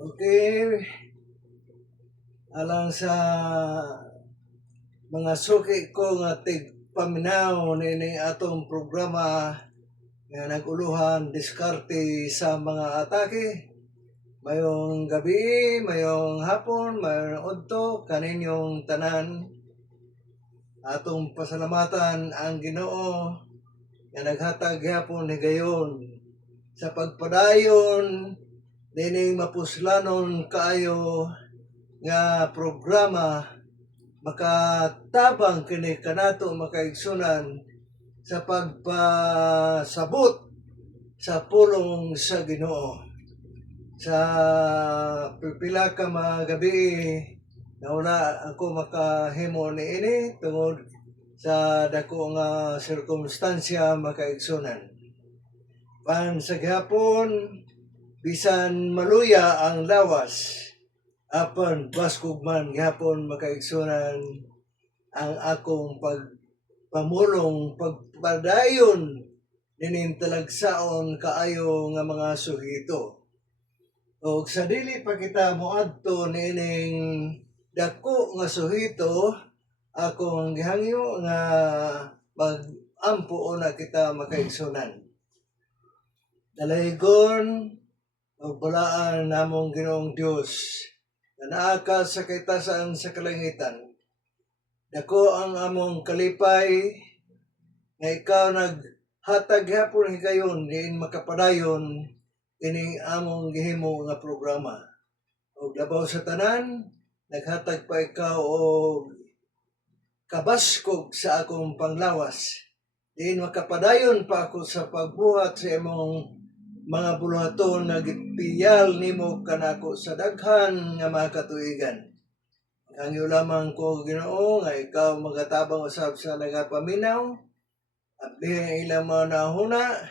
Okay, alang sa mga suki ko nga tigpaminaw nini atong programa nga naguluhan diskarte sa mga atake. Mayong gabi, mayong hapon, mayong udto, kaninyong tanan. Atong pasalamatan ang Ginoo nga naghatag gyapon ni gayon sa pagpadayon nining mapuslanon kaayo nga programa makatabang kini kanato makaigsunan sa pagpasabot sa pulong sa Ginoo. Sa pipila ka mga gabi nauna ako makahimo niini tungod sa dako nga sirkumstansya makaigsunan. Pan sa gihapon bisan maluya ang lawas apan baskog man gihapon makaigsunan ang akong pagpamulong pagpadayon nining talagsaon kaayo nga mga suhito. O sa dili pa kita moadto nining dako nga suhito, akong gihangyo nga mag-ampo na kita makaigsunan. Dalaygon o balaan namong Ginoong Dios na naa ka sa kaitasan sa kalangitan. Dako ang among kalipay nga ikaw naghatag hapon higayon diin makapadayon ining among gihimo nga programa. O labaw sa tanan, naghatag pa ikaw og kabaskog sa akong panglawas. Diin makapadayon pa ako sa pagbuhat sa imong mga buluhaton na gipiyal nimo kanako sa daghan nga mga katuigan. Hangyo lamang ko Ginoo nga ikaw magatabang usab sa nagapaminaw at diha ilang mga nahuna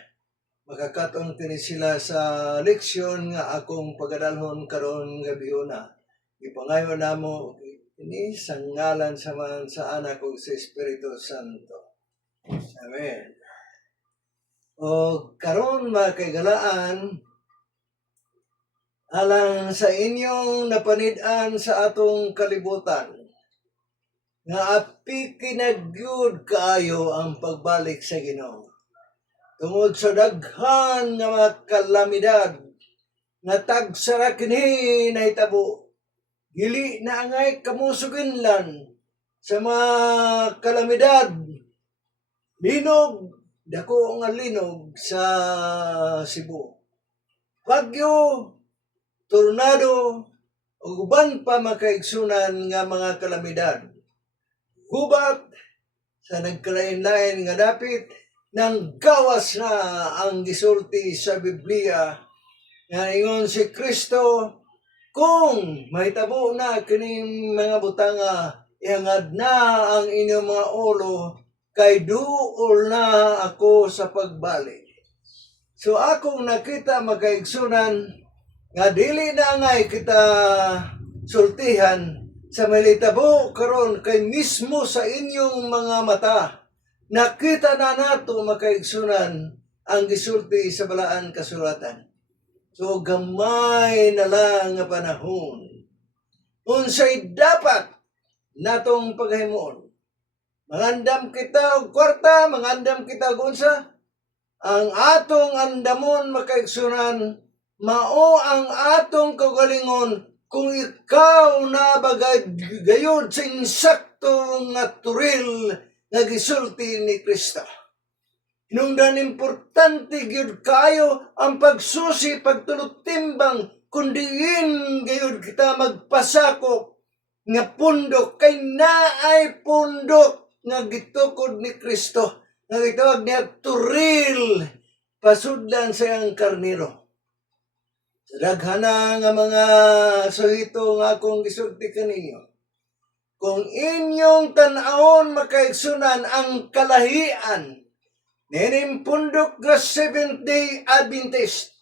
makakaton kini sila sa leksyon nga akong pagadalhon karon gabi una. Ipangayo namo ini sa ngalan sa anak ug sa Espiritu Santo. Amen. O karon mga kaigalaan, alang sa inyong napanid-an sa atong kalibutan, nga api kinagyud kaayo ang pagbalik sa Ginoo. Tungod sa daghan nga mga kalamidad, nga tagsara kini nahitabo, dili na angay kamusuginlan sa mga kalamidad, linog, dako nga linog sa Cebu. Bagyo, tornado, ug uban pa makaigsunan nga mga kalamidad. Gubat sa nagkalain-lain nga dapit nang gawas na ang gisulti sa Biblia nga ingon si Kristo kung mahitabo na kining mga butanga ihangad na ang inyong mga ulo kay duol na ako sa pagbalik. So akong nakita makaigsunan nga dili na ngay kita sultihan sa malitabo karon kay mismo sa inyong mga mata nakita na nato makaigsunan ang gisulti sa balaan kasulatan. So gamay na lang nga panahon unsay dapat natong paghimuon. Mangandam kita og kwarta, mangandam kita og unsa, ang atong andamon makaigsunan mao ang atong kagalingon kung ikaw na bagay gayud sa insakto nga turil nga gisulti ni Kristo. Hinungdan importante gyud kayo ang pagsusi pagtulot timbang kun diin gayud kita magpasakop nga pundok kay naay pundok nga gitukod ni Kristo nga gitawag niya turil pasudlan sa iyang karniro. Sa daghana nga mga suhito nga akong gisulti kaninyo, kung inyong tan-awon makaigsunan ang kalahian nining pundok nga Seventh-day Adventist,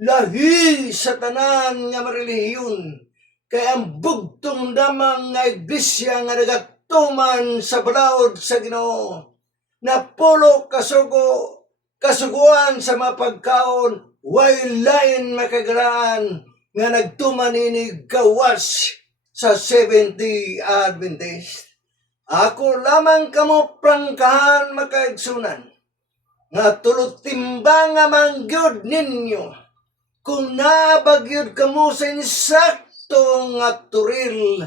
lahi sa tanan nga marelihiyon, kay ang bugtong damang nga iglesia nga nagatuman sa balaod sa Ginoo, na pulo kasugo kasuguan sa mapagkaon, way lain makagaraan nga nagtuman ini gawas sa 70 Adventist. Ako lamang kamo prangkahan makaigsunan, nga tulot timbang nga mangyod ninyo, kung nabagyod kamo sa insakto nga turil,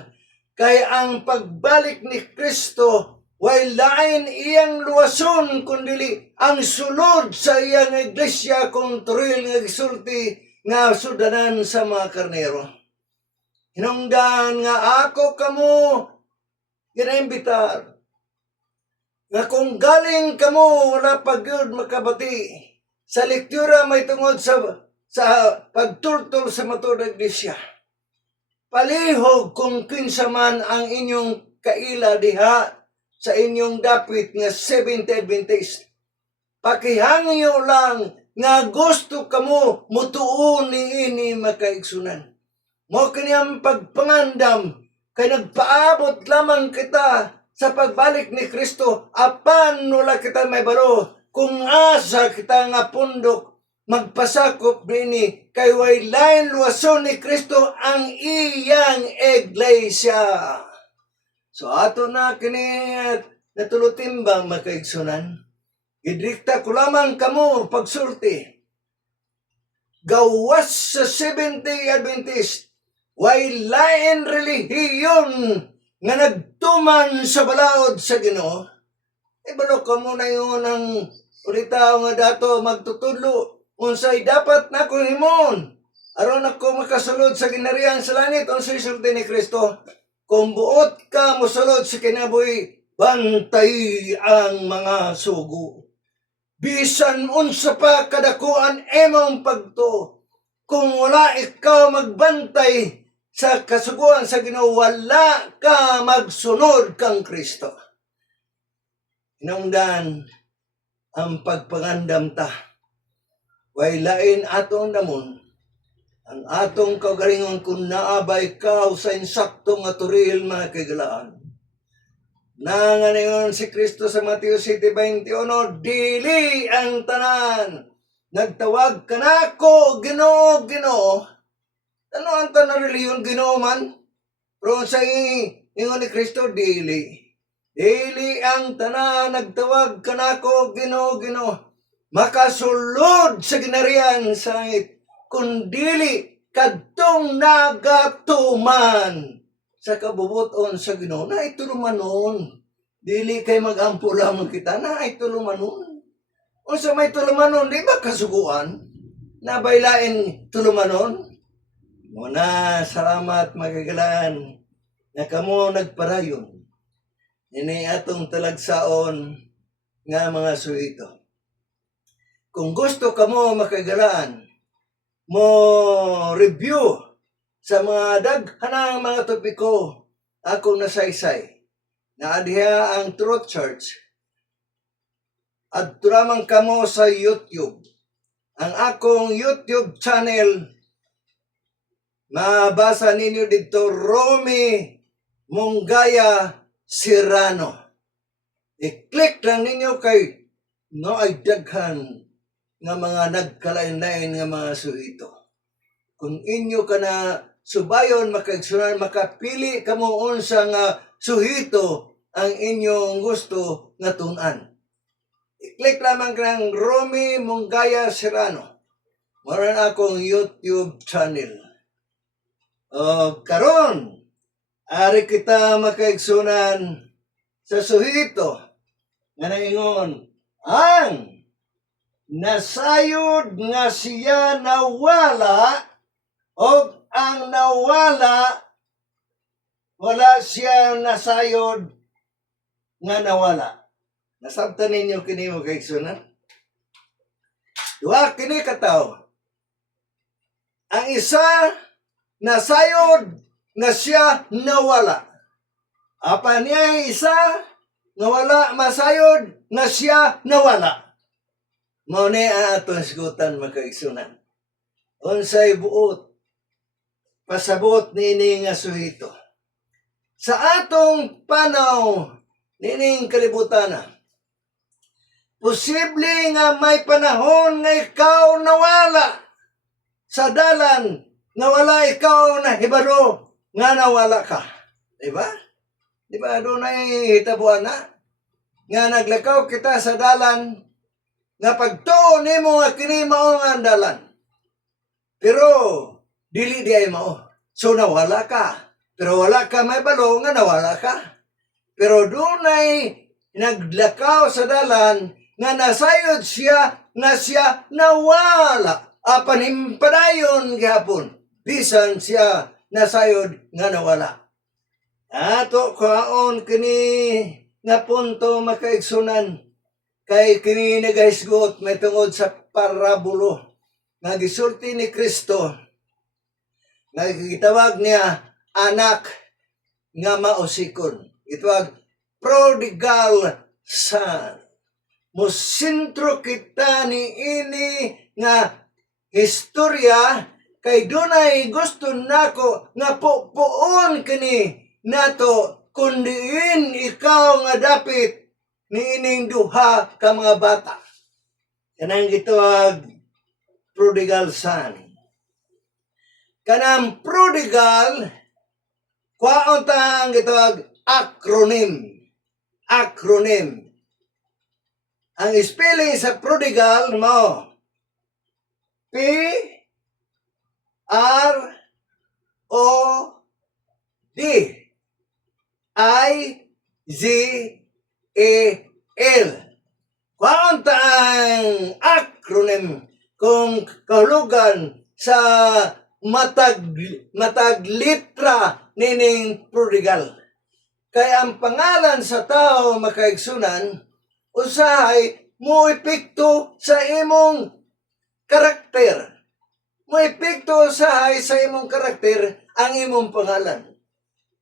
kay ang pagbalik ni Kristo, way lain iyang luwason, kundili ang sulod sa iyang iglesia kung turil nga gisulti nga sudanan sa mga karnero. Hinungdan nga ako kamo ginaimbitar, nga kung galing kamo wala pagyud makabati, sa lektura may tungod sa pagtultol sa matuod nga iglesia. Palihog kung kinsa man ang inyong kaila diha sa inyong dapit nga 70 Adventist. Pakihangyo lang nga gusto kamo mutuon ni ini makaigsunan. Mo kaniyang pagpangandam, kay nagpaabot lamang kita sa pagbalik ni Kristo, apan nula kita may balo, kung asa kita nga pundok magpasakop nini, kay way lain luwason ni Kristo ang iyang iglesia. So ato na kini natulutimbang makaigsunan, idrikta ko lamang kamo pagsulti. Gawas sa 70 Adventist, way lain relihiyon nga nagtuman sa balaod sa Ginoo. Ibalo ka muna yun ang ulitaw nga dato magtutudlo. Unsay dapat na ko himon, aron ako makasulod sa ginarihan sa langit, unsay sulti ni Kristo. Kung buot ka mosulod sa kinabuhi, bantay ang mga sugo. Bisan unsa pa kadakuan emong pagto, kung wala ikaw magbantay sa kasuguan sa Ginoo, wala ka magsunod kang Kristo. Hinungdan ang pagpangandam ta, way lain atong damon, ang atong kagalingon kung naabay ka sa insakto nga turil mga kagalaan. Nanganingon si Kristo sa Mateo 7:21, dili ang tanan, nagtawag ka na ko, Ginoo, Ginoo. Ano ang tanan reliyon, Ginoo man? Pero sa ingon ni Kristo, dili. Dili ang tanan, nagtawag ka na ko, Ginoo, Ginoo. Makasulod sa ginarian sa langit, kundili kadtong nagatuman sa kabubuton sa Ginoo, na itulumanon. Dili kay magampo lamang kita, na itulumanon. O sa may tulumanon, di ba kasuguan? Na baylain tulumanon? Muna, salamat magagalaan na kamo nagparayon. Ini atong talagsaon nga mga suhito. Kung gusto kamo makagalaan, mo review sa mga daghanang mga topiko akong nasaysay na adiha ang Truth Church, at turamang kamo sa YouTube. Ang akong YouTube channel, mabasa ninyo dito, Romy Mongaya Serrano. I-click lang ninyo kay no ay daghan nga mga nagkalain-lain nga mga suhito. Kung inyo ka na subayon, makaigsunan, makapili kamo unsa nga suhito ang inyong gusto nga tun-an. I-click lamang ng Romy Mongaya Serrano. Maran akong YouTube channel. O karon, ari kita makaigsunan sa suhito nga naingon, ang nasayod nga siya nawala, o ang nawala, wala siya nasayod nga nawala. Nasabtan ninyo kini mo kaigsunan? Duha kini kataw. Ang isa nasayod nga siya nawala. Apa niya isa nga wala masayod nga siya nawala. Mao ni ang atong sigutan makaigsunan. Unsay buot pasabot nini nga suhito. Sa atong panaw nining kalibutan, posible nga may panahon nga ikaw nawala sa dalan, nawala ikaw na hibalo nga nawala ka. Diba? Diba? Doon ay hitabuan na. Nga naglakaw kita sa dalan, nga pagtuon nimo nga kini mao nga dalan. Pero dili di ay mao. So nawala ka. Pero wala ka may balo nga nawala ka. Pero doon ay naglakaw sa dalan nga nasayod siya nga siya nawala. Panimpadayon gihapon. Bisan siya nasayod nga nawala. Ato kaon kini nga punto makaigsunan kay kini nagahisgot may tungod sa parabulo nga gisulti ni Kristo nga gitawag niya anak nga mausikon. Gitawag prodigal son. Musintro kita ni ini nga historya kay dunay gusto nako nga pupuon kini nato kundiin ikaw nga dapit niining duha ka mga bata. Kanang gitawag prodigal son. Kanang prodigal kwaon ta ang gitawag acronym. Acronym. Ang spelling sa prodigal mo P R O D I Z A L. Kwaon ta ang acronym kung kahulugan sa matag litra nining prodigal. Kaya ang pangalan sa tao makaigsunan usahay mo epekto sa imong karakter. Mo epekto usahay sa imong karakter ang imong pangalan.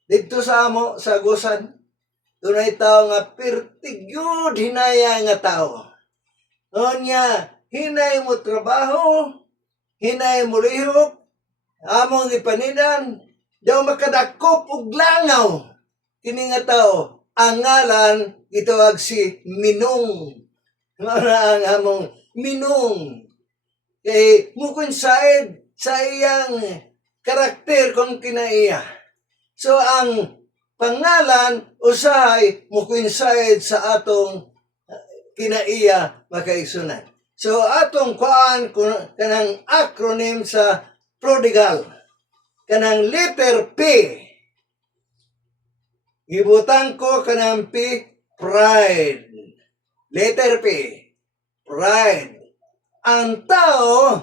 Dito sa amo sa Agusan, dunay tao nga pertigyud hinaya nga tao. Onya, hinay mo trabaho, hinay mo lihok, among ipanidan, daw makadakop og langaw. Kini nga tao, ang ngalan gitawag si Minong. Nga ang among Minong. Kay mukonside sa iyang karakter kung kinaiya. So ang pangalan usahay mukonside sa atong kinaiya makaigsunan. So atong kuan kanang acronym sa prodigal. Kanang letter P. Gibutan ko kanang P, pride. Letter P, pride. Ang tao,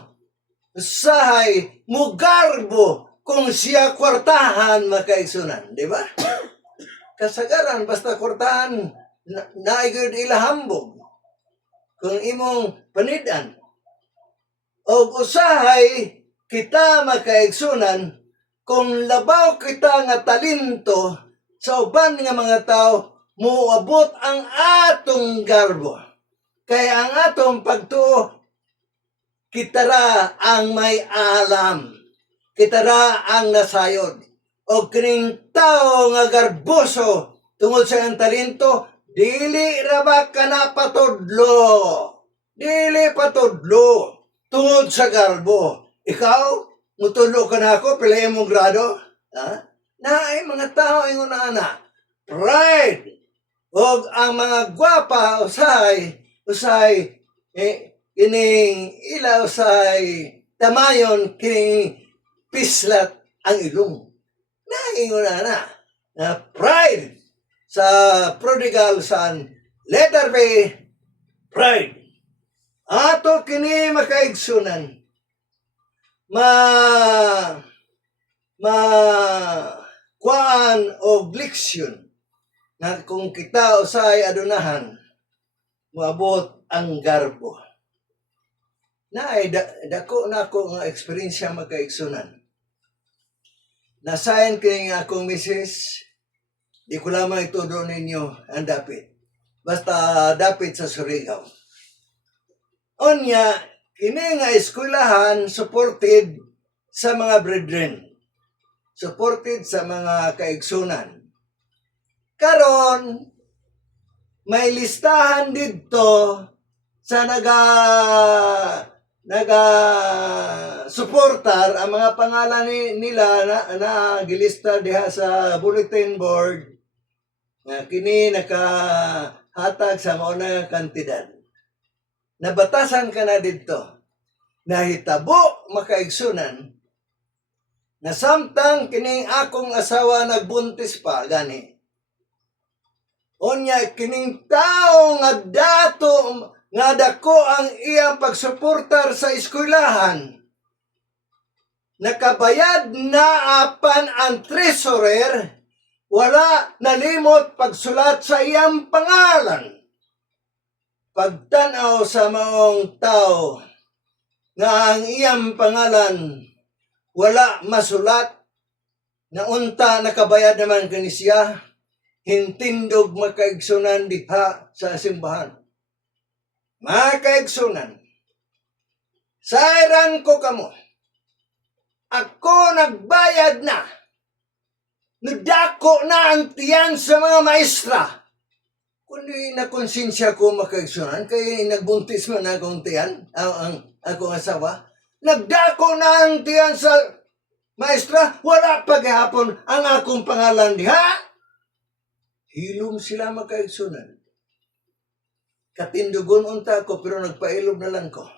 usahay, mugarbo kung siya kwartahan makaigsunan. Di ba? Kasagaran, basta kwartahan, naigod ilahambog. Kung imong panidan. O usahay, kita makaigsunan, kung labaw kita nga talento, sa uban nga mga tao, muabot ang atong garbo. Kaya ang atong pagtuo, kitara ang may alam. Kitara ang nasayod. O kining tao nga garboso, tungod sa ang talento, dili ra ba ka na patudlo. Dili patudlo. Tungod sa garbo. Ikaw, mutudlo ka na ako, pila mong grado? Ha? Na ay mga tao ingon ana pride og ang mga gwapa usay ining ila usay tamayon kining pislat ang ilong na ingon ana na pride sa prodigal son letter B pride ato kini makaigsunan kuan o leksyon na kung kita usay adunahan moabot ang garbo. Naay dako na ako nga eksperyensya makaigsunan. Nasayan kini nga akong misis, di ko lamang itudo ninyo ang dapit. Basta dapit sa Surigao. Onya, kini nga eskwelahan supported sa mga brethren. Supported sa mga kaigsunan. Karon may listahan dito sa naga suportar ang mga pangalan nila na gilista diha sa bulletin board nga kini nakahatag sa mauna kantidad. Nabatasan ka na dito. Nahitabo makaigsunan na samtang kining akong asawa nagbuntis pa gani. Unya kining tao nga dato nga dako ang iyang pagsuportar sa eskwelahan. Nakabayad na apan ang treasurer, wala nalimot pagsulat sa iyang pangalan. Pagtanaw sa maong tao nga ang iyang pangalan wala masulat, na unta nakabayad naman kani siya, hintindog makaigsunan diha sa simbahan. Makaigsunan, sayran ko kamo, ako nagbayad na, nadako na ang tiyan sa mga maestra. Kundi nakonsensya ko makaigsunan, kaya nagbuntis man akong tiyan, ang akong asawa, nagdako na ang tiyan sa maestra, wala paghapon ang akong pangalan diha. Hilom sila makaigsunan. Katindugon unta ko, pero nagpailob na lang ko.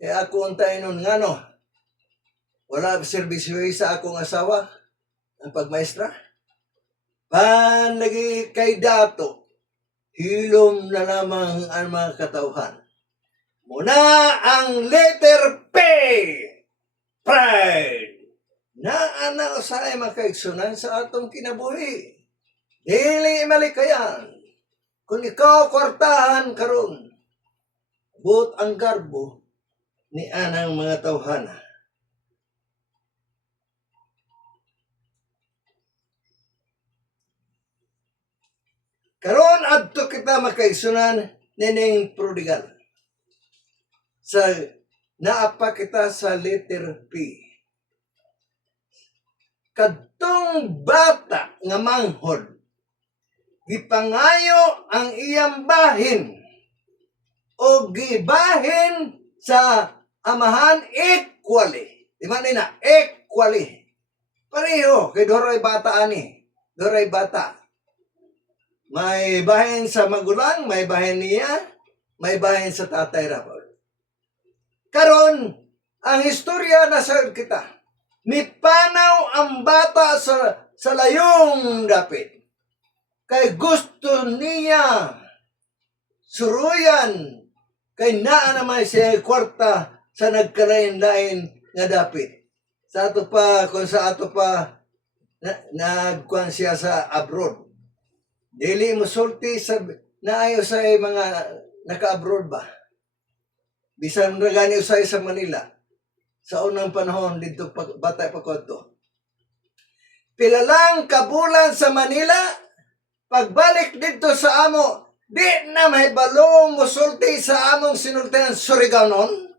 Kaya ako untay nun nga no, wala serbisyo sa akong asawa, ang pagmaestra. Lagi kay dato, hilom na lamang ang mga katauhan. Muna ang letter P, pride, na ana usay makaigsunan sa atong kinabuhi. Dili malikayan. Kung ikaw kwartahan karon, but ang garbo ni anang mga tawhana. Karon adto kita makaigsunan nining prodigal. Sa naapa kita sa letter P. Kadtong bata nga manghod, gipangayo ang iyang bahin o gibahin sa amahan equally. Di man na equally. Pareho kay doray bata ani. Doray bata. May bahin sa magulang, may bahin niya, may bahin sa tatay rapod. Karon ang istorya na sa kita. Mipanaw ang bata sa layong dapit. Kay gusto niya suruyan, kay naa naman siya kwarta sa nagkalain-lain nga dapit. Sa ato pa, kung sa ato pa, nagkuhan siya sa abroad. Dili mo sulti sa naayo sa mga naka-abroad ba? Bisan na gani usay sa Manila. Sa unang panahon, dito bata pa ko to. Pila lang kabulan sa Manila, pagbalik dito sa amo, di na may balong musulti sa among sinultihan Surigao noon.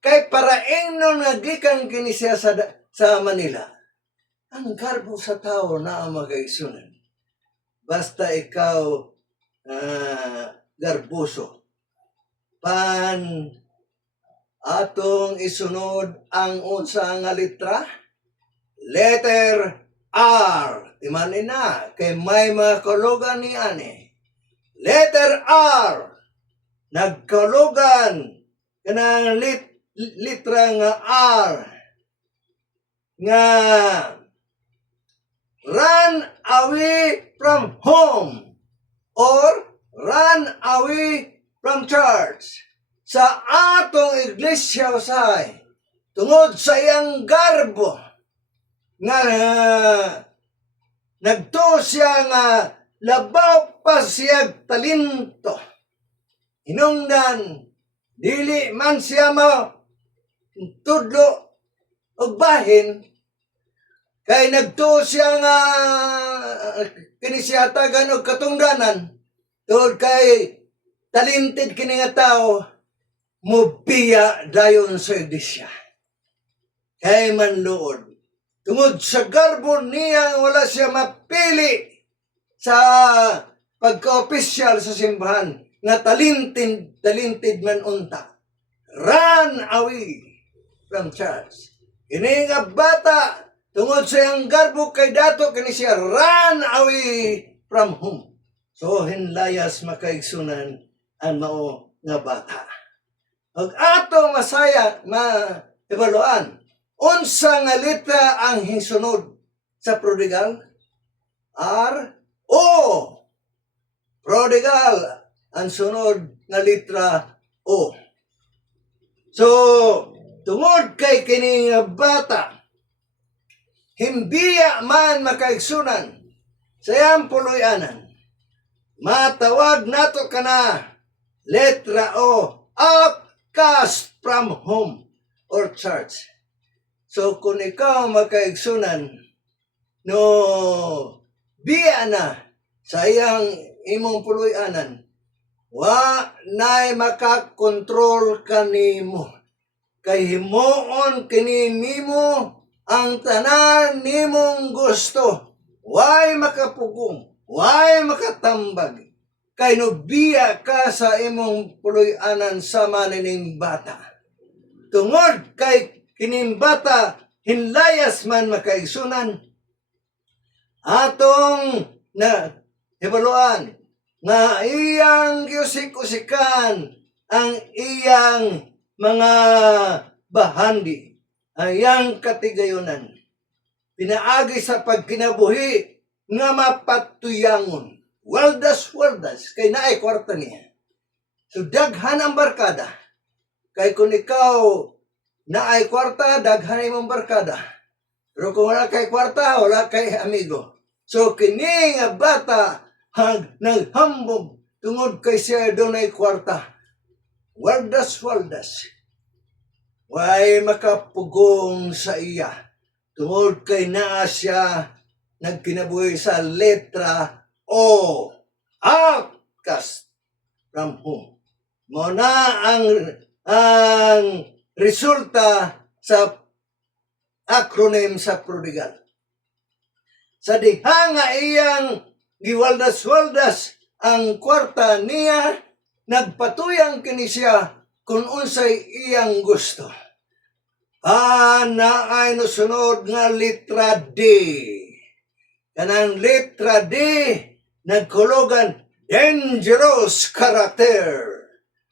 Kay paraing nun nagikan kini siya sa Manila. Ang garbo sa tao na ang magaisunan. Basta ikaw garboso. Atong isunod ang unsa nga litra? Letter R. Timanin na, kay may makulugan ni ani. Letter R. Nagkulugan kanang litra nga R. Nga run away from home or run away from church. Sa atong iglesia usay, tungod sa iyang garbo, nga nagto siya nga labaw pa siya talento. Hinungdan, dili man siya tudlo og bahin, kay nagto siya nga kinisiyatagan og katungdanan, tungod kay talented kini nga tao, mubiya dayon sa iglesia. Kay manluod. Tungod sa garbo niya wala siya mapili sa pagka-opisyal sa simbahan. nga talented man unta. Run away from church. Kini nga bata, tungod sa iyang garbo kay dato, kini siya run away from home. So, hinlayas makaigsunan ang mao nga bata. Ug ato masaya, ma-evaluan, unsa nga letra ang hinsunod sa prodigal? R-O. Prodigal. Ang sunod nga letra O. So, tungod kay kini nga bata, himbiya man makaigsunan sa iyang puloy-anan, matawag nato kana letra O, outcast from home or church. So, kung ikaw makaigsunan, no biya na sa iyang imong puloy-anan, wa nay makakontrol kanimo. Kay himuon kini nimo ang tanan nimong gusto. Way makapugong, way makatambag. Kay nubiya ka sa imong puloy-anan sama nining bata. Tungod kay kining bata, hinlayas man makaigsunan, atong na evaluan nga iyang giusik-usikan ang iyang mga bahandi, ang iyang katigayunan. Pinaagi sa pagkinabuhi nga mapatuyangon. Waldas, kay naay kwarta niya. So daghan ang barkada. Kay kung ikaw naay kwarta, daghan imong barkada. Pero kung wala kay kwarta, wala kay amigo. So kini nga bata naghambog tungod kay siya dunay kwarta. Waldas. Way makapugong sa iya. Tungod kay naa siya nagkinabuhi sa letra O. Outcast from home. Mo na ang resulta sa acronym sa prodigal. Sa diha nga iyang giwaldas-waldas ang kwarta niya, nagpatuyang kini siya kung unsay iyang gusto. Naay nusunod nga letra D. Kanang letra D, nagkulugan dangerous character.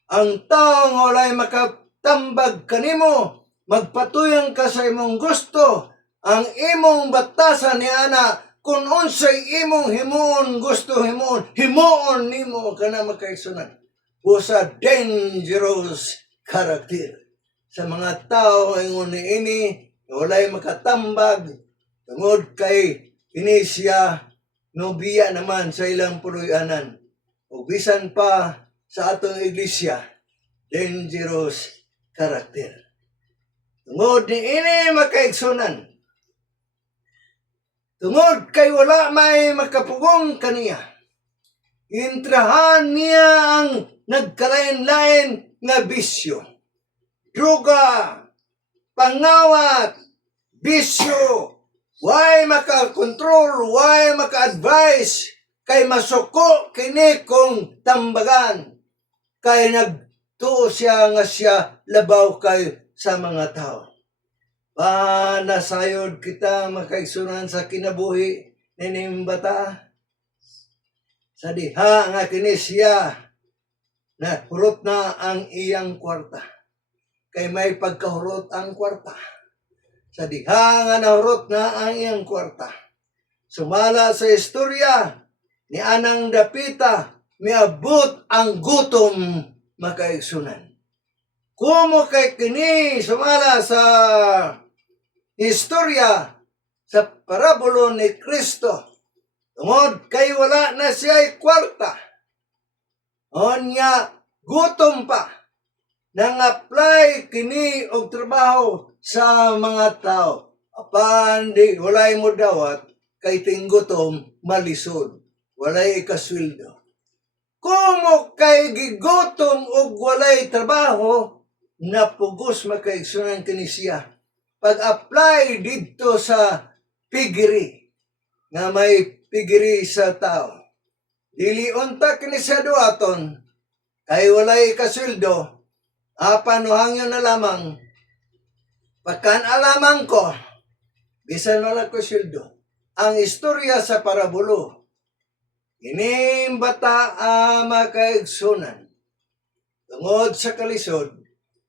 Ang taong walay makatambag kanimo, magpatuyang ka sa imong gusto, ang imong batasan ni ana, kung unsay imong himuon gusto himuon nimo kana makaigsunan. Usa dangerous character. Sa mga tao ingon niini walay makatambag tungod kay kini siya nobiya naman sa ilang puloy-anan. Ug bisan pa sa atong iglesia, dangerous character. Tungod niini makaigsunan, tungod kay wala may makapugong kaniya, intrahan niya ang nagkalain-lain nga bisyo. Druga, pangawat, bisyo, why maka-control, why maka-advise, kay masuko kini kong tambagan, kay nagtuo siya nga siya labaw kay sa mga tao. Nasayod kita makaigsunan sa kinabuhi nining bata. Sa diha nga kini siya na hurot na ang iyang kwarta. Kay may pagkahurot ang kwarta. Sa diha nga nahurot na ang iyang kwarta. Sumala sa istorya ni Anang Dapita, miabot ang gutom makaigsunan. Kumo kay kini sumala sa istorya sa parabulo ni Kristo. Tungod kay wala na siya kwarta. Onya gutom pa. Nang-apply kini og trabaho sa mga tao. Apan di walay mo dawat kay tinggutom malisod. Walay ikasweldo. Kumo kay gigutom og walay trabaho, napugos makaigsunan kini siya. Pag-apply dito sa piggery, nga may piggery sa tao. Dili unta kini sa duaton, kay walay kasweldo, apan hangyo na lamang, pagkan alaman ko, bisan wala ko sweldo, ang istorya sa parabulo, ining bata makaigsunan, tungod sa kalisod,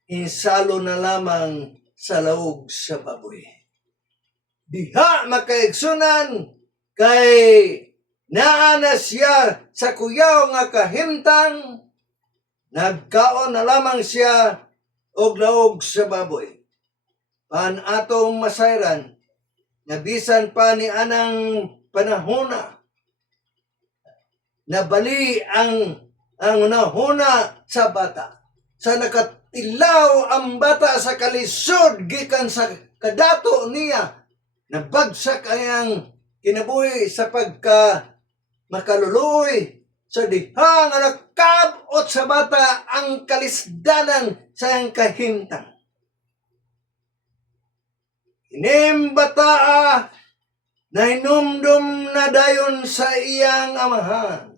insalo na lamang sa laog sa baboy. Diha makaigsunan, kay naana siya sa kuyaw nga kahimtang, nagkaon na lamang siya og laog sa baboy. Pan atong masayran, nabisan pa ni anang panahona, nabali ang nahuna sa bata. Sa nakatilaw ang bata sa kalisod, gikan sa kadato niya, nabagsak ang kinabuhi sa pagka makaluluoy, sa diha nga nakabot sa bata ang kalisdanan sa iyang kahimtang. Inim bata na hinumdum na dayon sa iyang amahan.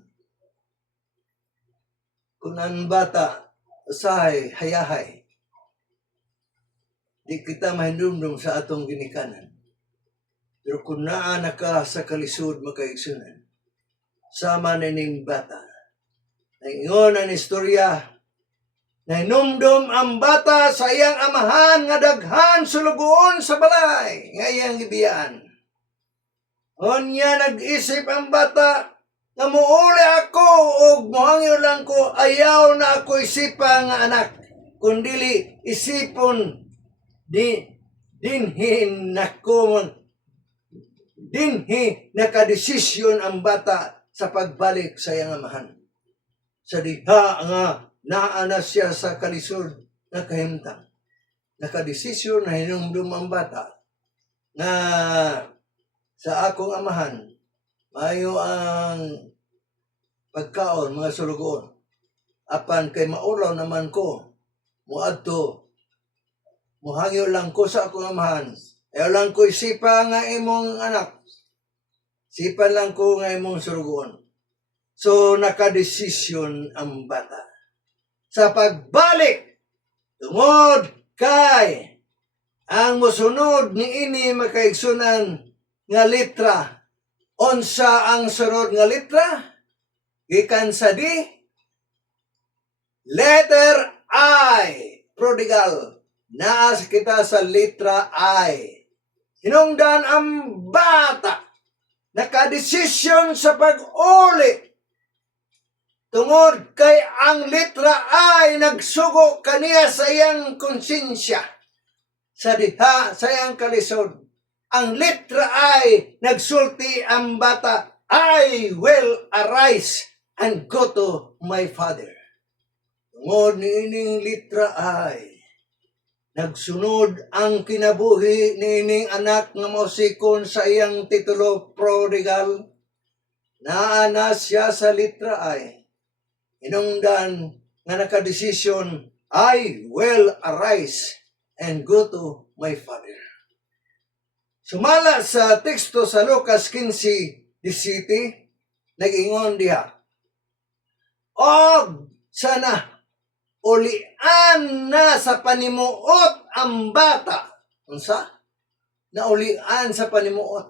Kunan bata, usahay, hayahay, di kita mahindumdum sa atong ginikanan. Pero kung naa na ka sa kalisod makaigsunan, sama na ning bata. Naingon ang istorya, na hinumdum ang bata sa iyang amahan nga daghan sulugoon sa balay, nga iyang gibiyaan. Onya nag-isip ang bata, nga muuli ako o muhangyo lang ko, ayaw na ako isipa nga anak, kundili isipon dinhi nakadesisyon ang bata sa pagbalik sa iyang amahan. Sa diha nga naana siya sa kalisod na kahimtang, nakadesisyon na hinumdum ang bata na sa akong amahan mayo ang pagkaon mga sulugoon, apan kay maulaw naman ko muadto muhangyo lang ko sa akong amahan, ayaw lang ko isipa nga imong anak, sipan lang ko nga imong sulugoon. So nakadesisyon ang bata sa pagbalik, tungod kay ang musunod ni ini makaigsunan nga litra. Unsa ang sunod nga litra? Gikan sa di, letter I, prodigal. Naas kita sa litra I. Hinungdan ang bata, nakadesisyon sa pag-uli, tungod kay ang litra ay nagsugo kaniya sa iyang konsensya. Sa diha sa iyang kalisod, ang litra ay nagsulti ang bata, I will arise and go to my father. Tungod niining litra ay nagsunod ang kinabuhi niining anak nga mosikon sa iyang titulo prodigal. Naana siya sa litra ay hinungdan nga nakadesisyon, I will arise and go to my father. Sumala sa teksto sa Lucas 15:17, nag-ingon diha, og sana ulian na sa panimuot ang bata. Unsa? Naulian sa panimuot.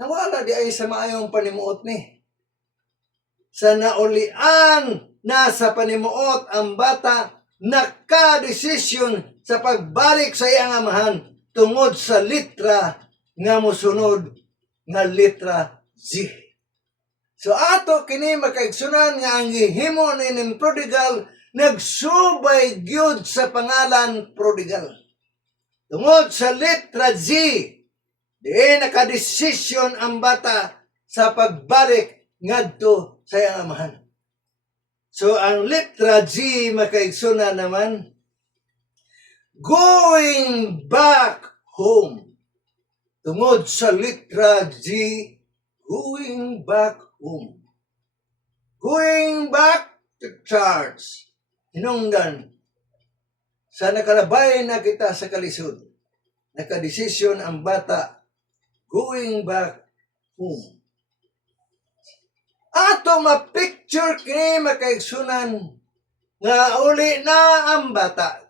Nawala di ay sa maayong panimuot ni. Sa naulian na sa panimuot ang bata, nakadesisyon sa pagbalik sa iyang amahan tungod sa litra nga mosunod nga litra Z. So ato kini makaigsunan nga ang gihimo ning prodigal nagsubay gyud sa pangalan prodigal. Tungod sa litra Z, di nakadesisyon ang bata sa pagbalik ngadto sa iyang amahan. So ang litra G makaigsunan naman, going back home. Tungod sa litra G, going back home. Going back to church. Hinungdan, sa nakalabay na kita sa kalisod, nakadesisyon ang bata, going back home. Ato ma-picture kini makaigsunan nga uli na ang bata.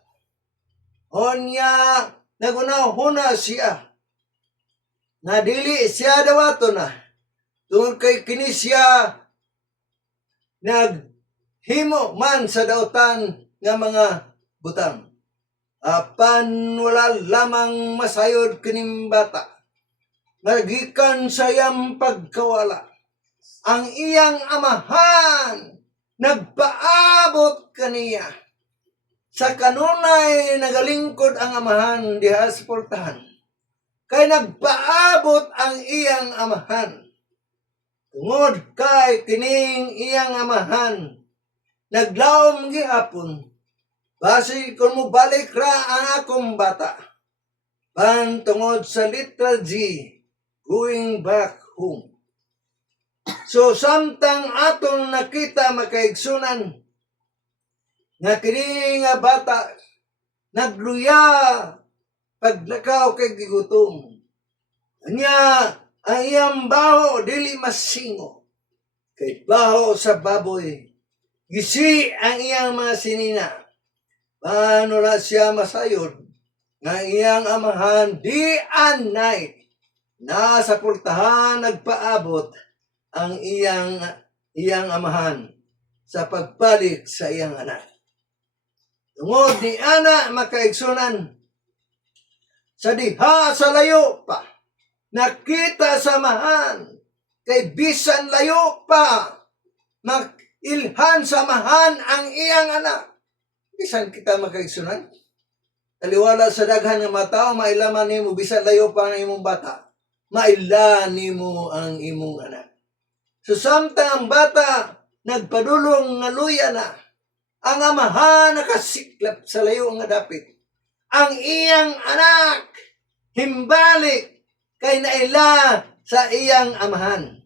Onya nagunahuna siya nga dili siya dawato na tungod kay kini siya naghimo man sa dautan nga mga butang. Apan wala lamang masayod kining bata. Nagikan sa iyang pagkawala. Ang iyang amahan nagpaabot kaniya. Sa kanunay nagalingkod ang amahan diha sa portahan. Kay nagpaabot ang iyang amahan. Tungod kay kining iyang amahan, naglaom gihapon. Basi kung mo balik ra ang akong bata. Tungod sa letra G, going back home. So samtang atong nakita makaigsunan nga kini nga bata nagluya paglakaw kay gigutom. Anya ang iyang baho dili masingo. Kay baho sa baboy. Gisi ang iyang mga sinina. Paano na siya masayod nga iyang amahan di anay na sa pultahan nagpaabot ang iyang amahan sa pagbalik sa iyang anak. Tungod ni ana makaigsunan sa diha sa layo pa nakita sa amahan kay bisan layo pa makilhan sa amahan ang iyang anak. Bisan kita makaigsunan. Taliwala sa daghan nga mga tao, mailaman nimo bisan layo pa ang imong bata. Mailan nimo ang imong anak. So samtang ang bata nagpadulong nga luya na, ang amahan nakasiklap sa layo nga dapit. Ang iyang anak himbalik kay naila sa iyang amahan.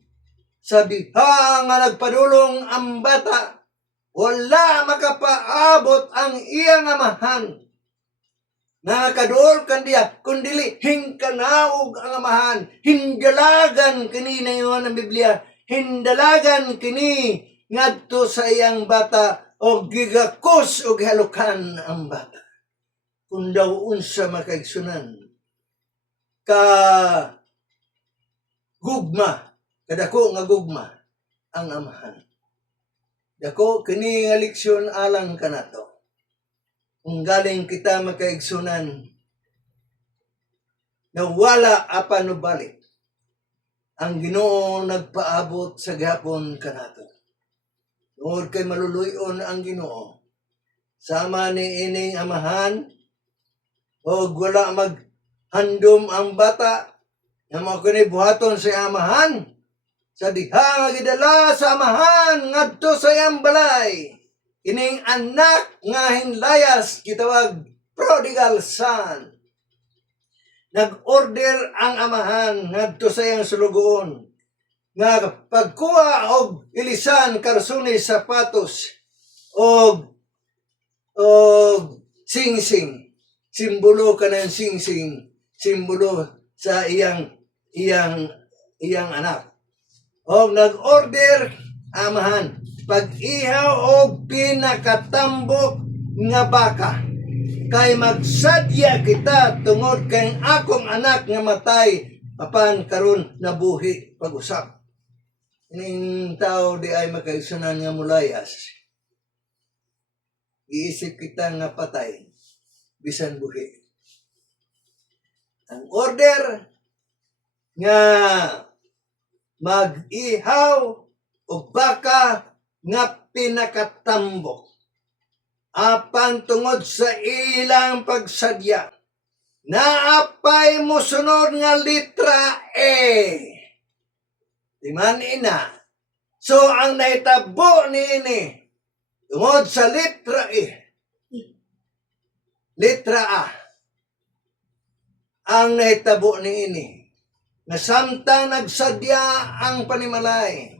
Sa diha nga nagpadulong ang bata, wala makapaabot ang iyang amahan. Nakadol kandiya, kundili hingkanaog ang amahan. Hindalagan kini na yun ang Biblia. Hindalagan kini ngadto sa iyang bata o gigakos o gihalukan ang bata. Kung daw unsa makaigsunan ka gugma, kadako nga gugma ang amahan. Dako kini nga leksyon alang kanato. Kung galing kita makaigsunan na wala apan balik, ang Ginoo nagpaabot sa gihapon kanato. Tungod kay maluluyon ang Ginoo, sama ni ining amahan o wala maghandom ang bata na mga kinibuhaton sa amahan. Sa diha nga gidala sa amahan ngadto sa iyang balay. Ining anak nga hinlayas gitawag prodigal son. Nag-order ang amahan ngadto sa iyang sulugoon nga pagkuha og ilisan, karsunis, sapatos og singsing. Simbolo kanang singsing, simbolo sa iyang anak. O nag-order amahan pag-ihaw og pinakatambok nga baka kay magsadya kita tungod kay akong anak nga matay apan karon nabuhi pag-usap. Ining tao di ay makaigsunan nga mulayas. Iisip kita nga patay bisan buhi. Ang order nga mag-ihaw o baka nga pinakatambok. Apan tungod sa ilang pagsadya, naapay mo sunod nga litra E. Di man ina. So ang naitabo ni ini, tungod sa litra E, litra A, ang naitabo ni ini, na samtang nagsadya ang panimalay,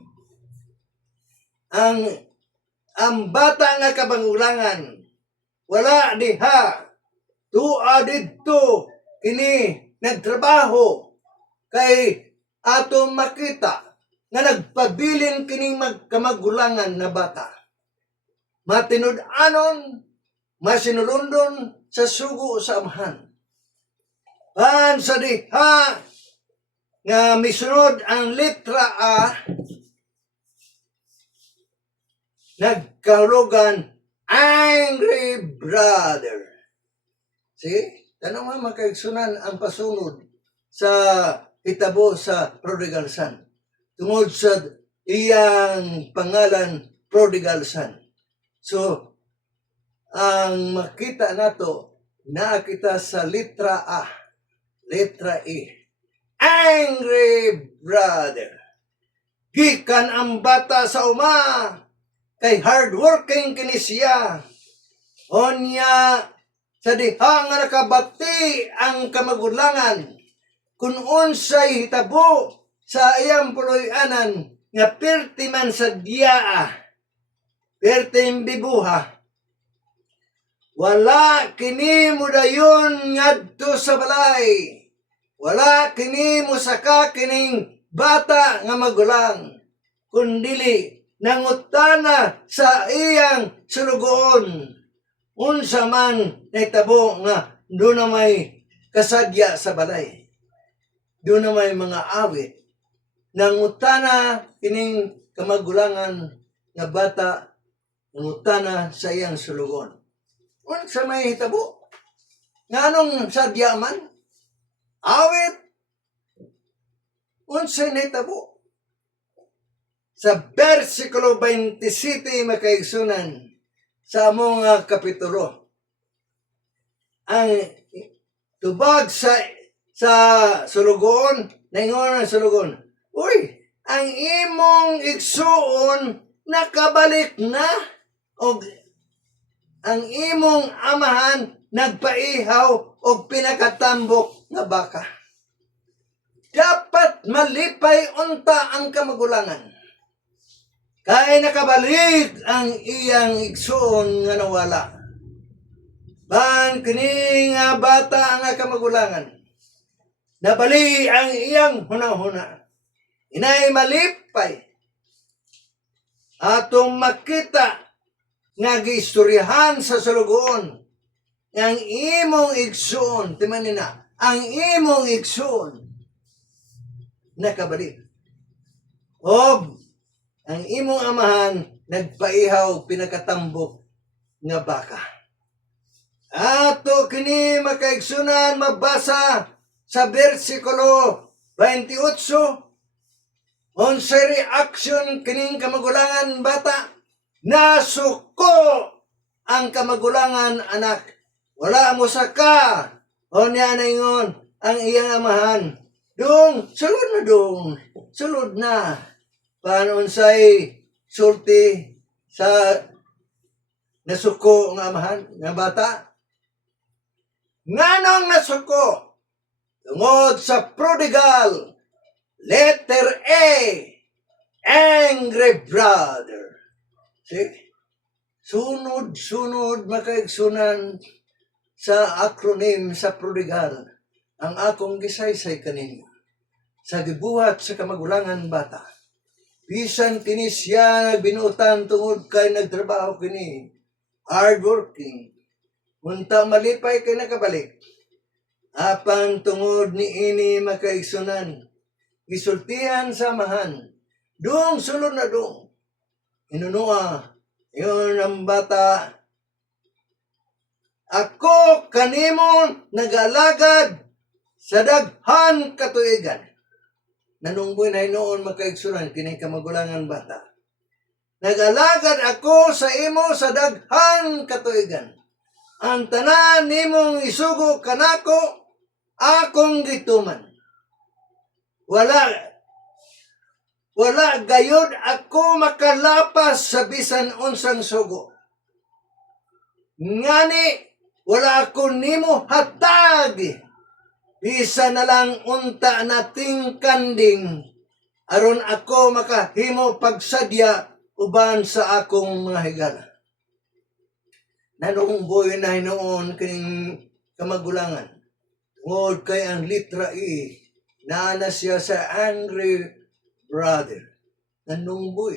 ang bata nga kabangulangan, wala diha, tuwa dito, kini nagtrabaho, kay ato makita, nga nagpabilin kining magkamagulangan na bata. matinud-anon, masinulundon sa sugo sa amahan. Sa diha nga misunod ang litra A, nagkahulugan angry brother. See? Tanong nga makaigsunan ang pasunod sa hitabo sa prodigal son. Tungod sa iyang pangalan prodigal son. So, ang makita nato na kita sa litra A, litra E. Angry brother. Gikan ang bata sa uma, kay hardworking kini siya. Onya, sa diha nga nakabati ang kamagulangan, kung unsay hitabo sa iyang puloy-anan, nga perti man sa diyaa, perti bibuha, wala kini mo dayon ngadto sa balay, wala kini mo saka kining bata nga magulang, kundili nangutana sa iyang sulugoon, unsa man nahitabo nga doon na may kasadya sa balay. Doon na may mga awit. Nangutana kining kamagulangan nga bata, nangutana sa iyang sulugon. Unsa may hitabo? Nganong sadya man? Awit. Unsa nahitabo? Sa versikulo 27 makaigsunan, sa among kapitulo, ang tubag sa sulugon, naingon ang sulugon, uy, ang imong igsuon nakabalik na, o ang imong amahan nagpaihaw o pinakatambok nga baka. Dapat malipay unta ang kamagulangan. Kaya nakabalik ang iyang igsoon nga nawala. Ban kini nga bata nga kamagulangan. Nabali ang iyang hunahuna. Inay malipay. Atong makita nga giistoryahan sa sulugoon. Ang imong igsoon, timanin na, ang imong igsoon nakabalik. O ang imong amahan nagpaihaw pinakatambok nga baka. Ato kini makaigsunan mabasa sa versikulo 28. Unsay reaction kining kamagulangan bata? Nasuko ang kamagulangan anak. Wala mo saka. O niya na ingon ang iyang amahan. Sulod na. Paano unsay sulti sa nasuko nga amahan, nga bata? Nganong nasuko? Tungod sa prodigal, letter A, angry brother. See? Sunod makaigsunan sa acronym sa prodigal. Ang akong gisaysay kanino. Sa gibuhat sa kamagulangan bata. Bisan kini siya nagbinutan tungod kay nagtrabaho kini. Hardworking. Unta malipay kay nakabalik. Apan tungod ni ini makaigsunan. Gisultihan sa amahan. Sulod na dong. Inunua. Yun ang bata. Ako kanimo nag-alagad sa daghan katuigan. Nanungboy na noon makaigsunan kining kamagulangan bata. Nag-alagad ako sa imo sa daghan katuigan. Ang tanan nimong isugo kanako, akong gituman. Wala gayud ako makalapas sa bisan unsang sugo. Ngani, wala ako nimo hatag. Isa na lang unta nating kanding aron ako makahimo pagsadya uban sa akong mga higala. Nanungboy na hinoon kining kamagulangan. Tungod kay ang litra E, naana siya sa angry brother. Nanungboy.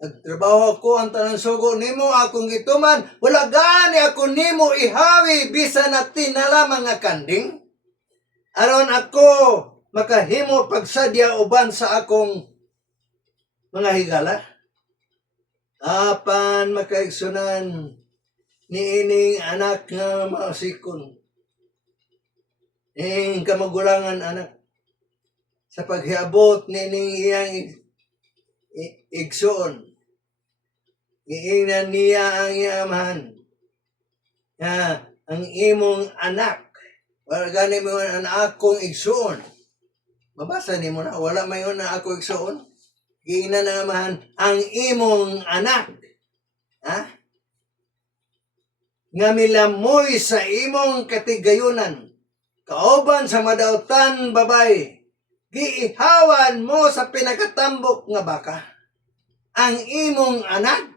Nagtrabaho ako ang tanan sugo nimo akong gituman, wala gani ako nimo ihawi bisan na tinala mga kanding. Aron ako makahimo pagsadya uban sa akong mga higala. Apan makaigsunan ni ining anak nga masikon. Ning kamagulangan anak sa paghiabot ni ining iyang igsoon. Giingnan niya ang iyamahan. Ang imong anak. Wala gani mo ang akong igsoon. Mabasa ni mo na. Wala mayon na ako igsoon. Giingnan ang amahan. Ang imong anak. Nga milamoy sa imong katigayunan. Kauban sa madautan babay. Giihawan mo sa pinakatambok nga baka. Ang imong anak.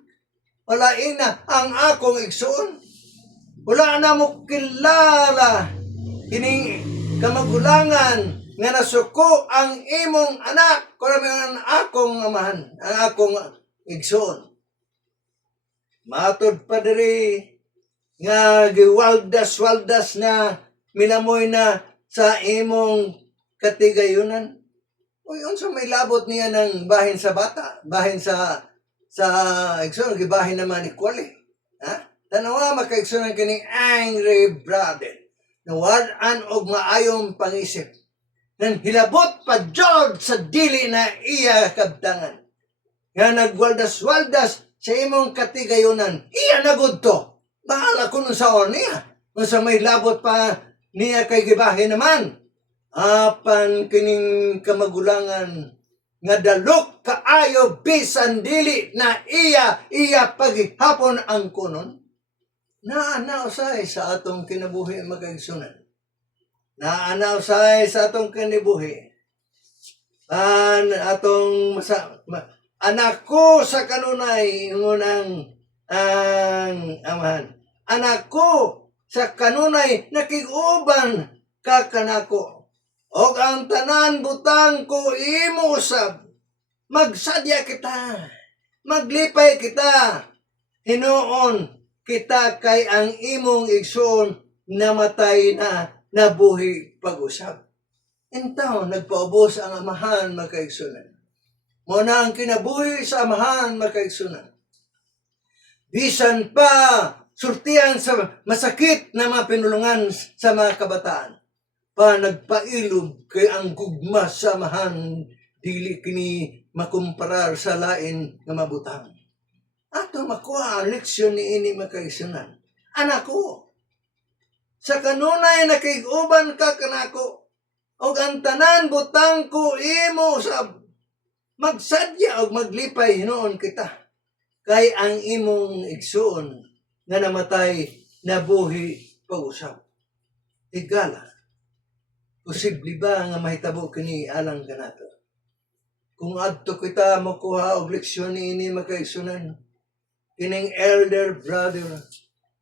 Wala ina ang akong igsoon. Wala na mo kilala kining kamagulangan nga nasuko ang imong anak. Kurami ang akong amahan, ang akong igsoon. Matod pa diri nga giwaldas-waldas na minamoy na sa imong katigayunan. Uy, unsa may labot niya ng bahin sa bata, bahin sa igsoon, gibahin naman equally. Tanawa makaigsunan kining angry brother. Nawalan og maayong pangisip. Nang hilabot pa jud sa dili na iya kabtangan. Nga nagwaldas-waldas sa imong katigayunan. Iya nagud to. Bahala kuno sa niya. Kung sa may labot pa niya kay gibahin naman. Apan kining kamagulangan nga dalok kaayo bisan dili na iya paghihapon ang kunon. Naanausay sa atong kinabuhi makaigsunan. Naanausay sa atong kinabuhi. Atong anak ko sa kanunay ngunang ang amahan. Anak ko sa kanunay nakiguban ka kanako. Og ang tanan butang ko imo usab. Magsadya kita. Maglipay kita. Hinuon kita kay ang imong igsoon namatay na nabuhi pag-usab. Entaw nagpaubos ang amahan makaigsunan. Muna ang kinabuhi sa amahan makaigsunan. Bisan pa surtihan sa masakit na mga pinulungan sa mga kabataan. Pa nagpailog kay ang gugma sa amahan dili kini makumparar sa lain nga mabutang. Ato makuha ang leksyon ni ini makaigsunan. Anak ko, sa kanunay nakiguban ka kanako, og ang tanan butang ko imo usab. Magsadya og maglipay hinuon kita. Kay ang imong igsoon nga namatay nabuhi pag-usab. Higala. Posible ba nga mahitabo kini alang kanato? Kung adto kita makuha og leksyon ni ini makaigsunan, kining elder brother,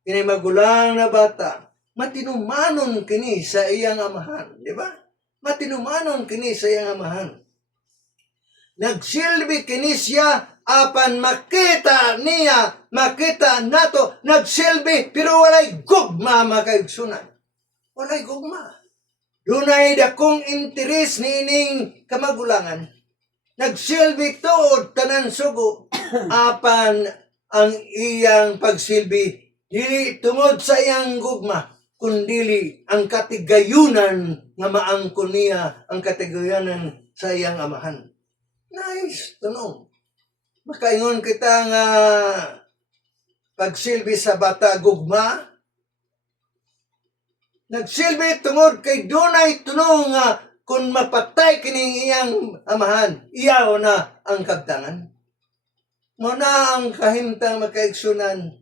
kining magulang na bata, matinumanon kini sa iyang amahan, di ba? Matinumanon kini sa iyang amahan. Nagsilbi kini siya apan makita niya, makita nato, nagsilbi pero walay gugma makaigsunan. Walay gugma. Dunay dakong interes ni ining kamagulangan. Nagsilbi tuod tanan sugo apan ang iyang pagsilbi dili tungod sa iyang gugma kundili ang katigayunan nga maangkon niya ang katigayunan sa iyang amahan. Nice tanong. Makaingon kita nga pagsilbi sa bata gugma. Nagsilbi tungod kay dunay tunong nga kung mapatay kining iyang amahan, iyaw na ang kabtangan. Muna ang kahimtang makaigsunan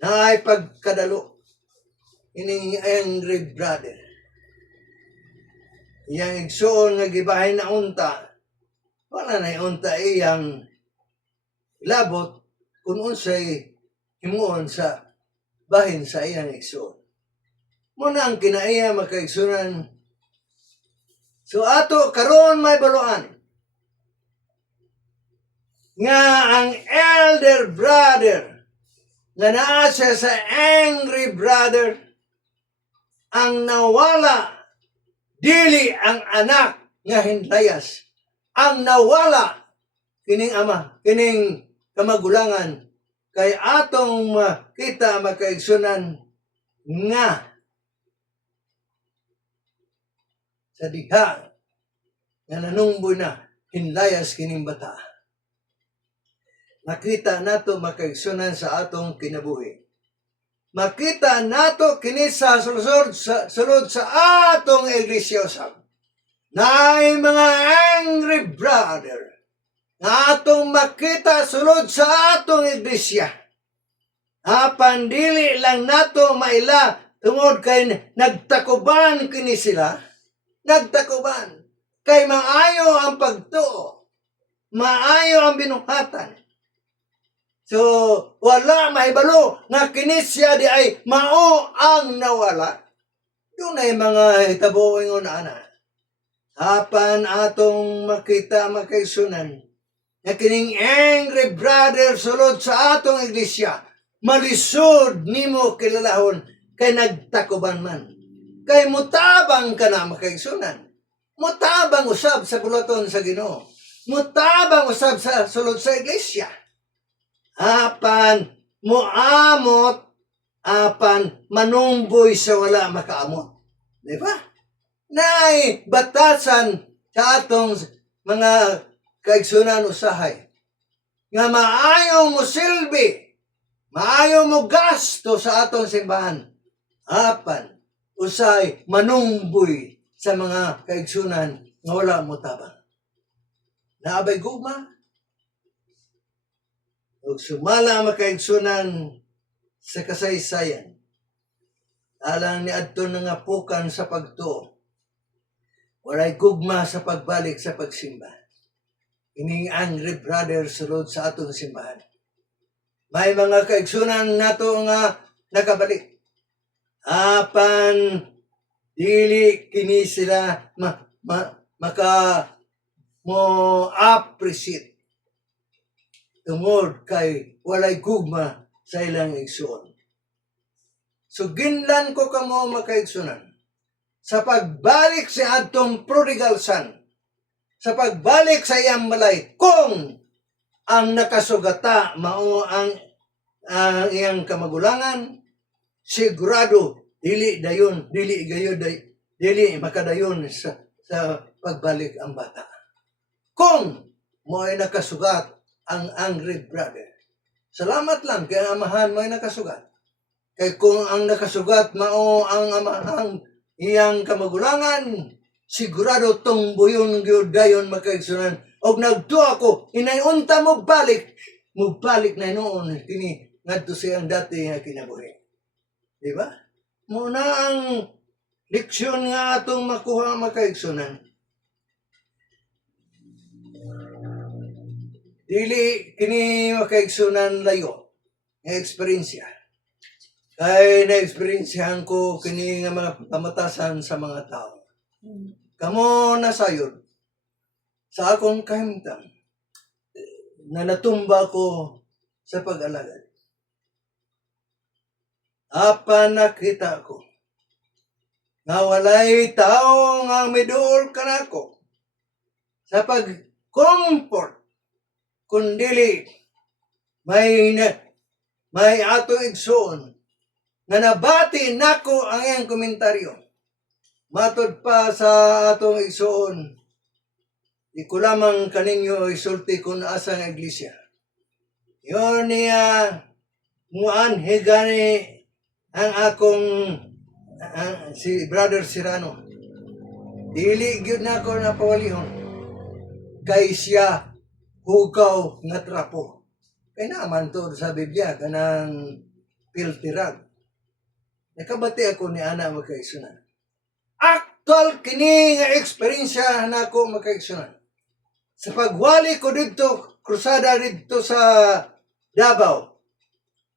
na ay pagkadalo ining angry brother. Iyang igsoon nga gibahin na unta, wala na unta iyang labot kung unsay himuon sa bahin sa iyang igsoon. Muna ang kinaiya makaigsunan. So ato karon may baluan. nga ang elder brother nga naa siya sa angry brother ang nawala, dili ang anak nga hinlayas. Ang nawala kining ama, kining kamagulangan kay atong kita makaigsunan nga sa diha nga nanungboy na hinlayas kining bata. Makita nato makaigsunan sa atong kinabuhi. Makita nato kini sa sulod sa atong iglesia usab. Naay mga angry brother nga atong makita sulod sa atong iglesia. Apan dili lang nato maila tungod kay nagtakuban kini sila. Nagtakuban kay maayo ang pagtuo. Maayo ang binuhatan. So, wala mahibalo nga kinisya di ay mao ang nawala. Yung ay mga hitabuing una-ana. Apan atong makita makaisunan na kining angry brother sulod sa atong iglesia, malisod nimo kilalahon kay nagtakuban man. Kay mutabang ka na makaisunan. Mutabang usab sa bulaton sa Ginoo. Mutabang usab sa sulod sa iglesia. Apan muamot, apan manungboy sa wala makaamot. Di ba? Nay batasan sa atong mga kaigsunan usahay nga maayo mo silbi, maayo mo gasto sa atong simbahan. Apan usay manungboy sa mga kaigsunan nga wala mo tabang. Naabay gugma? Ug sumala makaigsunan sa kasaysayan. Alang ni adto nga pukan sa pagtuo. Walay gugma sa pagbalik sa pagsimba. Ining angry brother sulod sa atong simbahan. May mga kaigsunan nato nga nakabalik. Apan dili kini sila maka mo appreciate tungod kay walay gugma sa ilang igsoon. So ginlan ko kamo makaigsunan sa pagbalik sa atong prodigal son, sa pagbalik sa iyang balay, kung ang nakasugata mao ang iyang kamagulangan, sigurado dili makadayon sa pagbalik ang bata. Kung mo ay nakasugat ang angry brother. Salamat lang kay amahan mo ay nakasugat. Kay kung ang nakasugat mao ang amahang iyang kamagulangan, sigurado tungbuyon gyud dayon makaigsunan. Og nagtuo ako, inayunta mo balik na noon kini ngadto siyang dati nga kinabuhi. Di ba? Muna ang leksyon nga atong makuha makaigsunan. Dili kini makaigsunan layo nga eksperyensya. Kay na-eksperyensyahan ko kini nga mga pamatasan sa mga tao. Kamo nasayod sa akong kahimtang na natumba ko sa pag-alagad. Apan nakita ko na walay tao nga miduol kanako sa pag-comfort kundili may ato igsoon na nabati nako ang iyang komentaryo. Matod pa sa atong igsoon, di ko lamang kaninyo isulti kung asa nga iglesia. Yun niya muanhe gani ang akong si Brother Serrano. Dili gyud nako napawalihon kay siya hugaw nga trapo. Kaya naman to sa Biblia, kanang filthy rag. Nakabati ako ni Ana makaigsunan. Actual kini nga eksperyensya na ako makaigsunan. Sa pagwali ko dito, krusada dito sa Davao,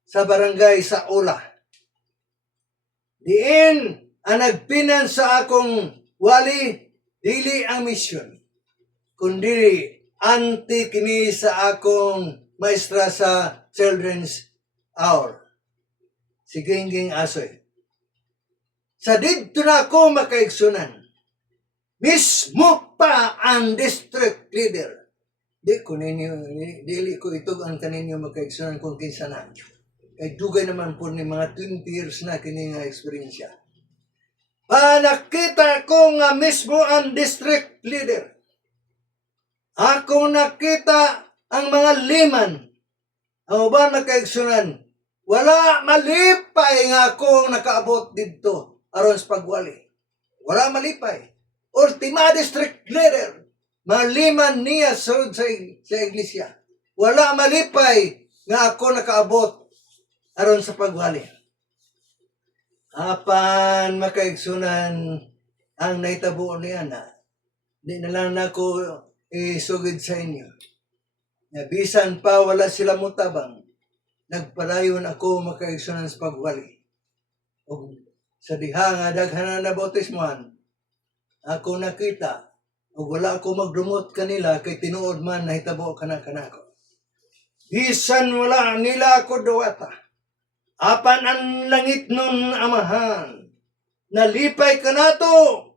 sa barangay sa Ola. Diin ang nagpinan sa akong wali, dili ang misyon, kundi anti kini sa akong maestra sa Children's Hour. Si Gingging Asoy. Sa dito na ako makaigsunan. Mismo pa ang district leader. Dili ko ito ang kaninyo makaigsunan kung kinsa na. Kay dugay naman po ni mga 20 years na kini nga eksperyensya. Nakita ko nga mismo ang district leader. Ako nakita ang mga liman. Ang uban makaigsunan. Wala malipay nga akong nakaabot dito aron sa pagwali. Wala malipay. Ultima district leader. Maliman niya sa iglesia. Wala malipay nga ako nakaabot aron sa pagwali. Apan makaigsunan ang naitabo niya na. Di na lang ako isugid sa inyo. Bisan pa wala sila mutabang. Nagpadayon ako makaigsunan sa pagwali. O sa diha nga daghanan na bautismohan, ako nakita, o wala ako magdumot kanila kay tinuod man nahitabo kanako. Bisan wala nila ako duwata. Apan ang langit nun amahan. Nalipay ka na to.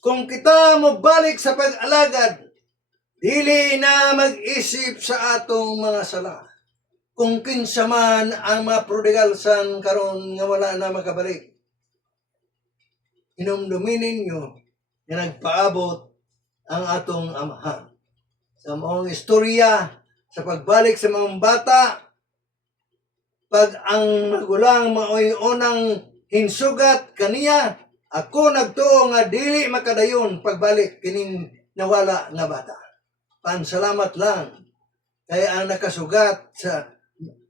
Kung kita mo balik sa pag-alagad, dili na mag-isip sa atong mga sala. Kung kinsa man ang mga prodigal son karon nga wala na makabalik. Inumdumin ninyo nga nagpaabot ang atong amahan. Sa maong istorya, sa pagbalik sa mga bata, pag ang magulang maoy unang hinsugat kaniya, ako nagtuo nga dili makadayon pagbalik kining nawala nga bata. Pansalamat lang. Kaya ang nakasugat sa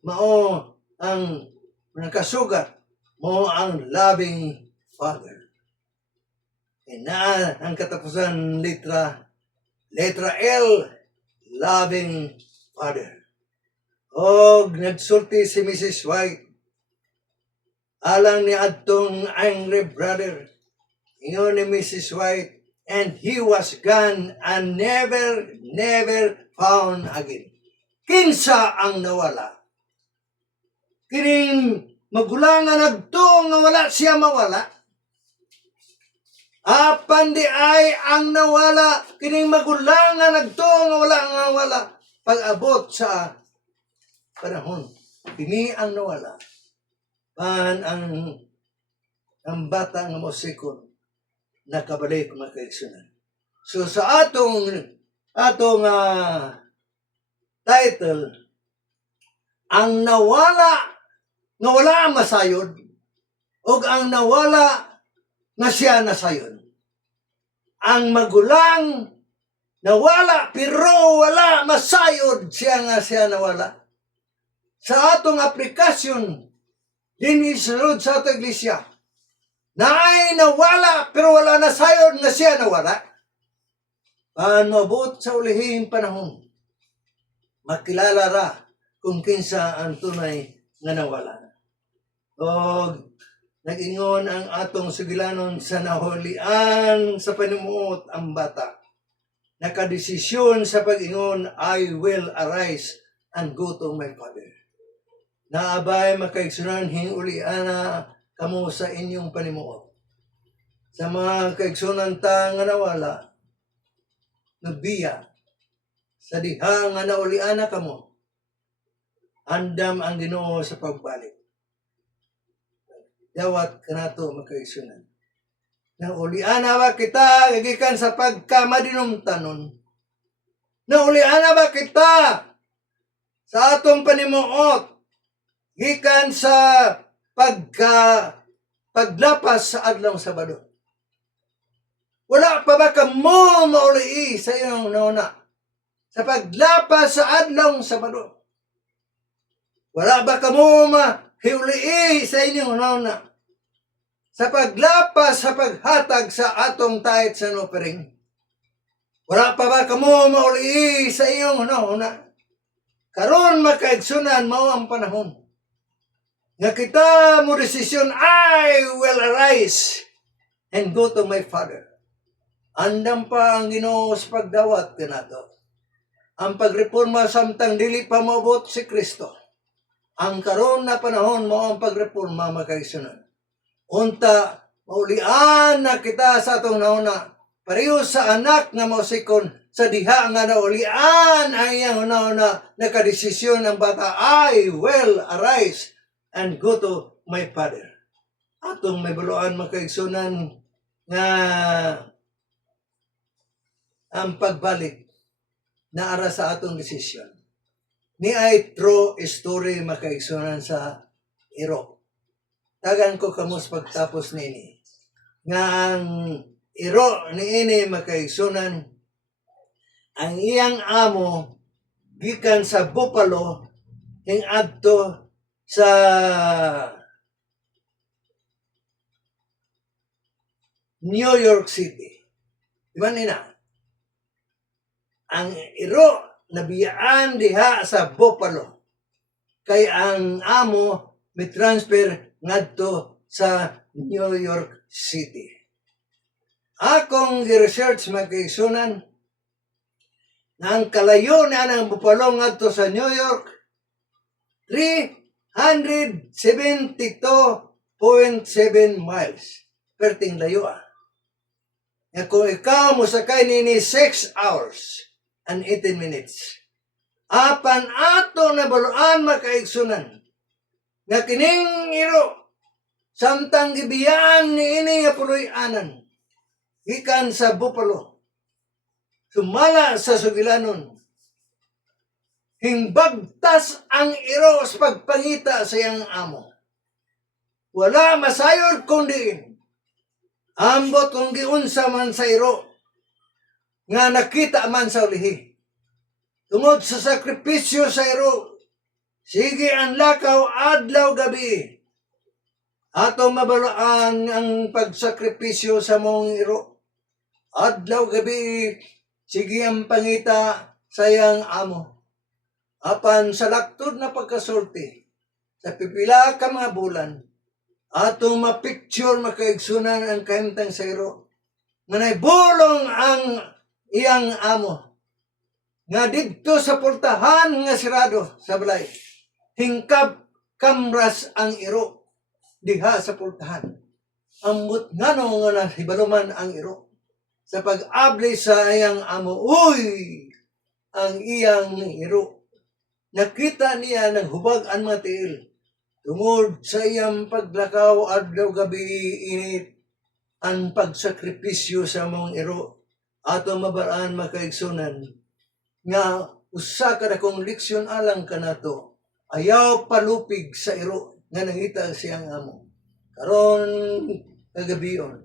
mao ang nakasugat mo ang loving Father. Na ang katapusan letra L, loving Father. O nagsulti si Mrs. White alang ni adtong angry brother. Ingon ni Mrs. White, and he was gone and never found again. Kinsa ang nawala? Kining magulang nga nagtuong nga wala siya mawala. Apan di ay ang nawala, kining magulang nga nagtuong nga wala nga wala. Pag-abot sa panahon, kini ang nawala. Pan ang bata nga mosikon nakabalik makaigsunan. So sa atong title, ang nawala nga wala masayod o ang nawala nga siya nasayod. Ang magulang nawala pero wala masayod siya nga siya nawala. Sa atong aplikasyon dinhi sulod sa atong iglesia, naay nawala pero wala nasayod nga siya nawala. Mabot sa ulihing panahon, makilala ra kung kinsa ang tunay nga nawala. O nag-ingon ang atong sugilanon sa nahulian sa panimuot ang bata. Nakadesisyon sa pag-ingon, I will arise and go to my father. Naabay makaigsunan hinulian na kamo sa inyong panimuot. Sa mga kaigsunan ta nga nawala, nagbiya, sa diha nga naulian na kamo, andam ang Ginoo sa pagbalik. Dawat kanato makaigsunan. Naulian na ba kita gikan sa pagkamadinumtanon? Naulian na ba kita sa atong panimuot gikan sa paglapas sa adlaw Sabado? Wala pa ba kamo mauli sa iyong nauna sa paglapas sa adlaw Sabado? Wala ba kamo mahiuli sa inyong nauna sa paglapas sa paghatag sa atong tithes and offering? Wala pa ba kamo mauli sa iyong nauna? Karon makaigsunan mao ang panahon nga kita mo desisyon, I will arise and go to my father. Andam pa ang Ginoo sa pagdawat kanato. ang pagreforma samtang dili pa maabot si Kristo. Ang karon na panahon mo ang pagreforma makaigsunan. Unta, maulian na kita sa atong nauna. Pareho sa anak nga mausikon sa diha nga naulian ang iyang una-una nakadesisyon ng bata, I will arise and go to my father. Atong may baluan makaigsunan nga ang pagbalik na ara sa atong desisyon. Ni ay true story makaigsunan sa iro. Tagan ko kamos pagtapos nini. Nga ang iro ni ini makaigsunan ang iyang amo gikan sa Buffalo hingadto sa New York City. Di ba nina? Ang iro nabiyaan diha sa Buffalo. Kay ang amo mi-transfer ngadto sa New York City. Akong gi-research magkaigsunan na ang kalayo na ng Buffalo ngadto sa New York 372.7 miles. Perting layo Nga kung ikaw mo sakay nini 6 hours and 18 minutes. Apan ato na baluan makaigsunan nga kining iro samtang gibiyaan ni ini nga puloy-anan gikan sa Buffalo sumala sa Sugilanon hingbagtas ang iro sa pagpangita sa iyang amo. Wala masayod kundi ambot kung giunsa man sa iro nga nakita man sa ulihi. Tungod sa sakripisyo sa iro, sige ang lakaw adlaw gabi. Ato mabalaan ang pagsakripisyo sa mong iro. Adlaw gabi, sige ang pangita sa iyang amo. Apan sa laktod na pagkasulti, sa pipila ka mga bulan, atong mapicture makaigsunan ang kahimtang sa iro. Nga naibulong ang iyang amo. Nga didto sa portahan nga sirado sa balay. Hingkap kamras ang iro diha sa portahan. Ambot ngano nga nahibaluman ang iro. Sa pag-abli sa iyang amo, uy! Ang iyang iro. Nakita niya ng hubag ang mga tiil. Tungod sa iyang paglakaw adlaw gabi init ang pagsakripisyo sa mong iro. Ato mabaraan makaigsunan nga usa ka dakong leksyon alang kanato. Ayaw palupig sa iro nga nangita siyang amo. Karon kagabion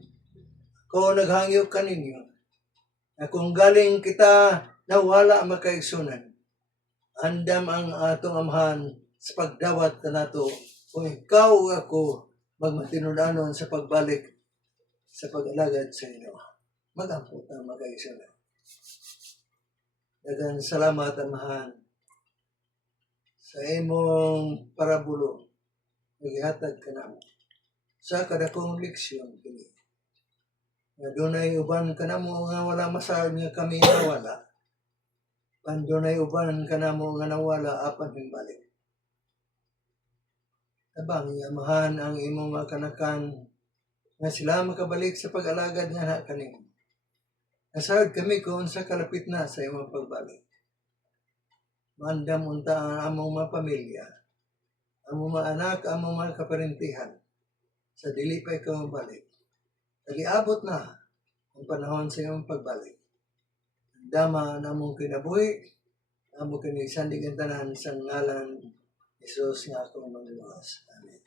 ko naghangyo kaninyo na kung galing kita nawala makaigsunan, andam ang atong amahan sa pagdawat kanato kung ikaw ako magmatinudanon sa pagbalik sa pag-alagad sa inyo. Magampot ang makaigsunan. Daghang salamat amahan sa imong parabulo naghatag kanamo sa kadakong leksyon kini. Nga dunay uban kanamo nga wala masahod nga kami nawala. Pan dunay uban kanamo nga nawala apan himbalik. Tabang amahan ang imong mga kanakan nga sila makabalik sa pag-alagad nga na kanimo. Nasahod kami kung sa kalapit na sa imong pagbalik. Mandam unta ang among mga pamilya, among mga anak, among mga kaparintihan, sa dili pa ikaw mabalik. Nagiabot na ang panahon sa imong pagbalik. Dama na among kinabuhi, among kinisandig ang tanan sa ngalan Jesus nga akong Manluwas. Amen.